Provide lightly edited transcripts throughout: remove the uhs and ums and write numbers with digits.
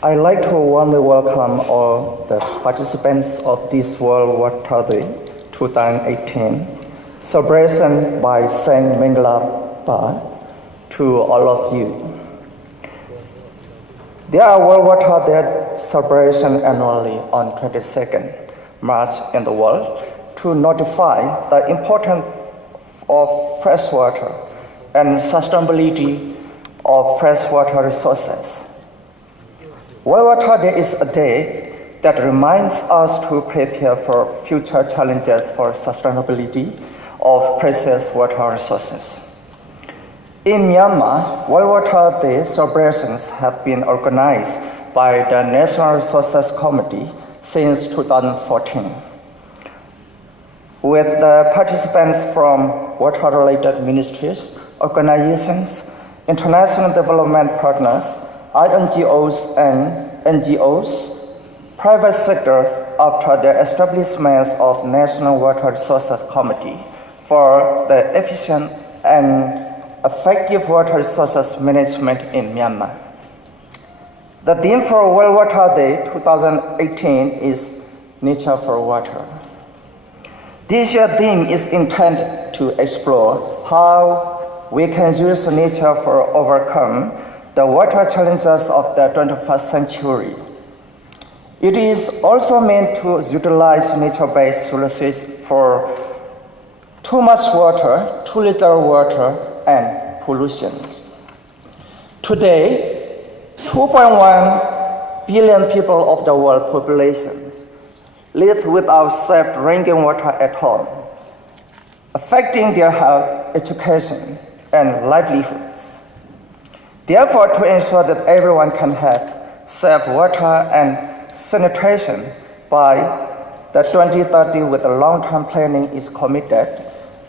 I'd like to warmly welcome all the participants of this World Water Day 2018 celebration by Saint Mingla to all of you. There are World Water Day celebrations annually on 22nd March in the world to notify the importance of fresh water and sustainability of freshwater resources. World Water Day is a day that reminds us to prepare for future challenges for sustainability of precious water resources. In Myanmar, World Water Day celebrations have been organized by the National Resources Committee since 2014, with the participants from water-related ministries, organizations, international development partners, INGOs and NGOs, private sectors after the establishment of National Water Resources Committee for the efficient and effective water resources management in Myanmar. The theme for World Water Day 2018 is Nature for Water. This year's theme is intended to explore how we can use nature for overcome the water challenges of the 21st century. It is also meant to utilize nature-based solutions for too much water, too little water, and pollution. Today, 2.1 billion people of the world population live without safe drinking water at home, affecting their health, education, and livelihoods. Therefore, to ensure that everyone can have safe water and sanitation by the 2030 with the long-term planning is committed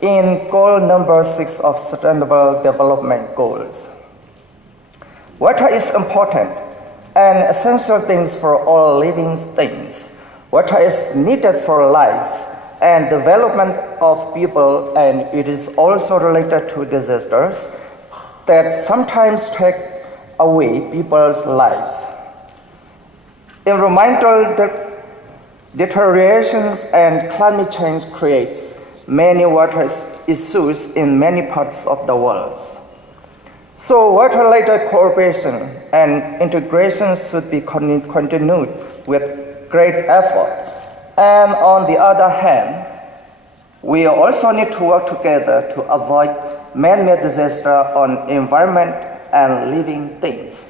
in goal number 6 of Sustainable Development Goals. Water is important and essential things for all living things. Water is needed for lives and development of people, and it is also related to disasters that sometimes take away people's lives. Environmental deteriorations and climate change creates many water issues in many parts of the world. So water-related cooperation and integration should be continued with great effort. And on the other hand, we also need to work together to avoid man-made disaster on environment and living things.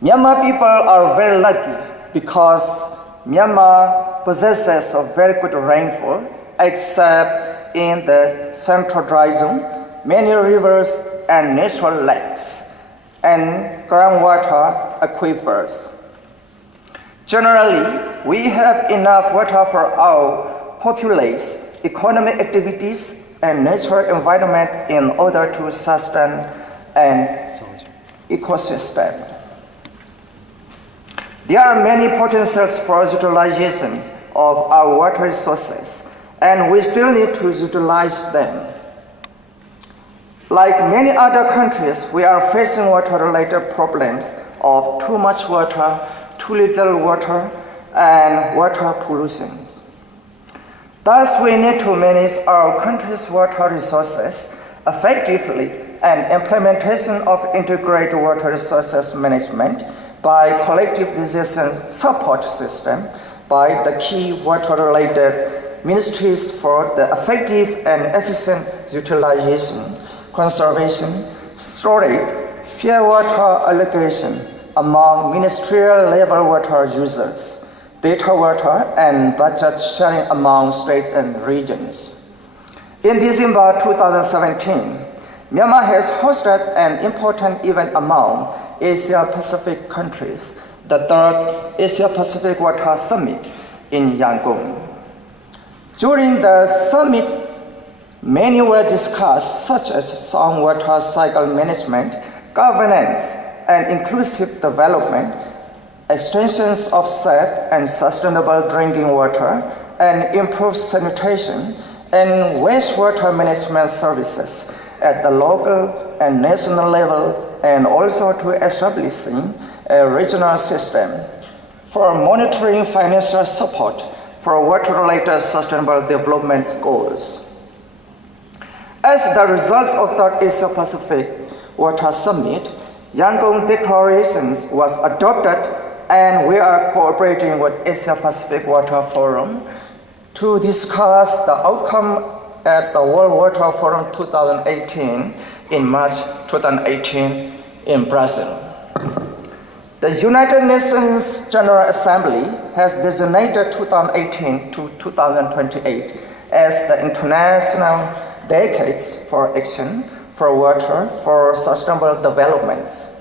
Myanmar people are very lucky because Myanmar possesses a very good rainfall, except in the central dry zone, many rivers and natural lakes, and groundwater aquifers. Generally, we have enough water for our populace, economic activities, and natural environment in order to sustain an ecosystem. There are many potentials for utilization of our water resources, and we still need to utilize them. Like many other countries, we are facing water-related problems of too much water, too little water, and water pollution. Thus, we need to manage our country's water resources effectively, and implementation of integrated water resources management by collective decision support system by the key water-related ministries for the effective and efficient utilization, conservation, storage, fair water allocation among ministerial-level water users, better water, and budget sharing among states and regions. In December 2017, Myanmar has hosted an important event among Asia-Pacific countries, the third Asia-Pacific Water Summit in Yangon. During the summit, many were discussed, such as sound water cycle management, governance, and inclusive development, extensions of safe and sustainable drinking water, and improved sanitation and wastewater management services at the local and national level, and also to establishing a regional system for monitoring financial support for water-related sustainable development goals. As the results of the Asia-Pacific Water Summit, Yangon Declarations was adopted, and we are cooperating with Asia-Pacific Water Forum to discuss the outcome at the World Water Forum 2018 in March 2018 in Brazil. The United Nations General Assembly has designated 2018 to 2028 as the International Decades for Action for Water for Sustainable Developments.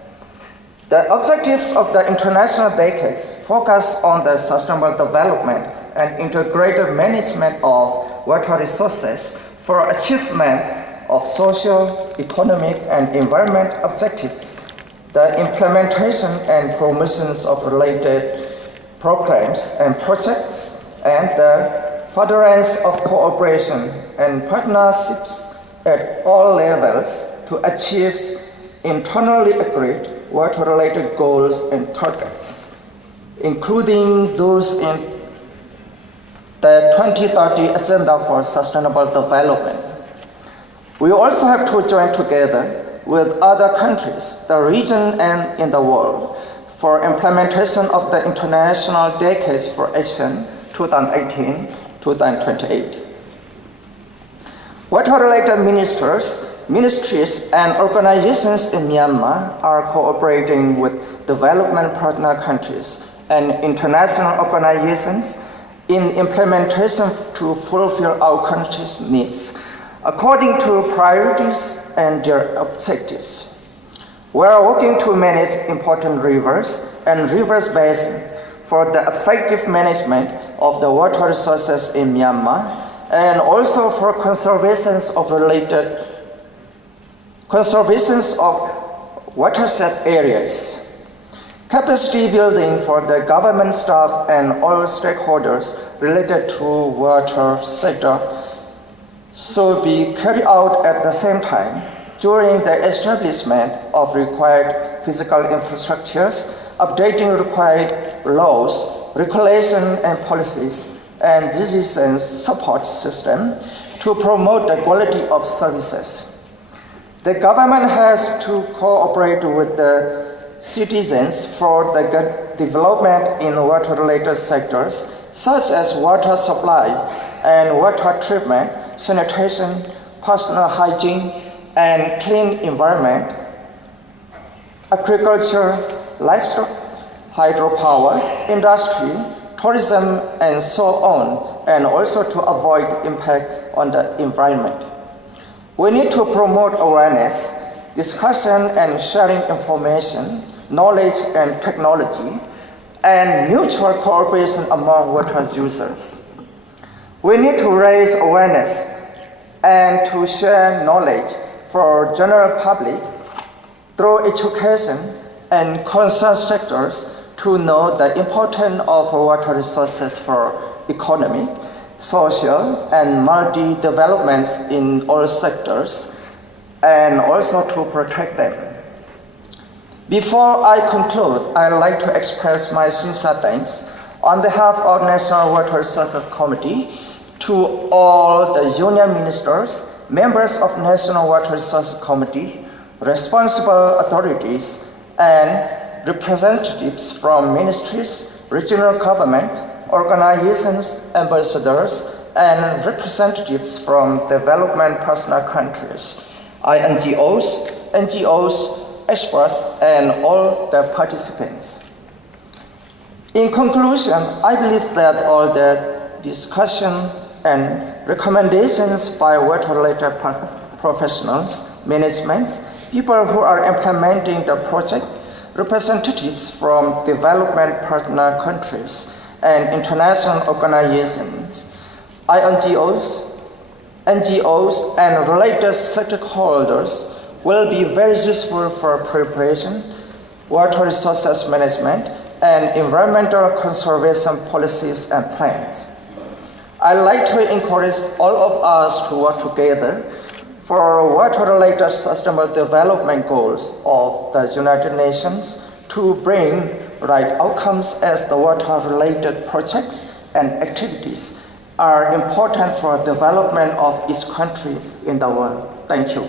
The objectives of the International Decades focus on the sustainable development and integrated management of water resources for achievement of social, economic, and environment objectives, the implementation and promotions of related programs and projects, and the furtherance of cooperation and partnerships at all levels to achieve internally agreed water-related goals and targets, including those in the 2030 Agenda for Sustainable Development. We also have to join together with other countries, the region, and in the world for implementation of the International Decades for Action 2018-2028. Water-related ministries, and organizations in Myanmar are cooperating with development partner countries and international organizations in implementation to fulfill our country's needs according to priorities and their objectives. We are working to manage important rivers and rivers basins for the effective management of the water resources in Myanmar, and also for conservation of watershed areas. Capacity building for the government staff and all stakeholders related to water sector should be carried out at the same time during the establishment of required physical infrastructures, updating required laws, regulations, and policies, and decision support system to promote the quality of services. The government has to cooperate with the citizens for the development in water-related sectors, such as water supply and water treatment, sanitation, personal hygiene, and clean environment, agriculture, livestock, hydropower, industry, tourism, and so on, and also to avoid impact on the environment. We need to promote awareness, discussion, and sharing information, knowledge, and technology, and mutual cooperation among water users. We need to raise awareness and to share knowledge for general public through education and concerned sectors to know the importance of water resources for economic, social, and multi-developments in all sectors, and also to protect them. Before I conclude, I'd like to express my sincere thanks on behalf of National Water Resources Committee to all the union ministers, members of National Water Resources Committee, responsible authorities, and representatives from ministries, regional government, organizations, ambassadors, and representatives from development partner countries, NGOs, experts, and all the participants. In conclusion, I believe that all the discussion and recommendations by water-related professionals, management, people who are implementing the project, representatives from development partner countries, and international organizations, NGOs, and related stakeholders will be very useful for preparation, water resources management, and environmental conservation policies and plans. I'd like to encourage all of us to work together for water-related sustainable development goals of the United Nations to bring right outcomes as the water-related projects and activities are important for development of each country in the world. Thank you.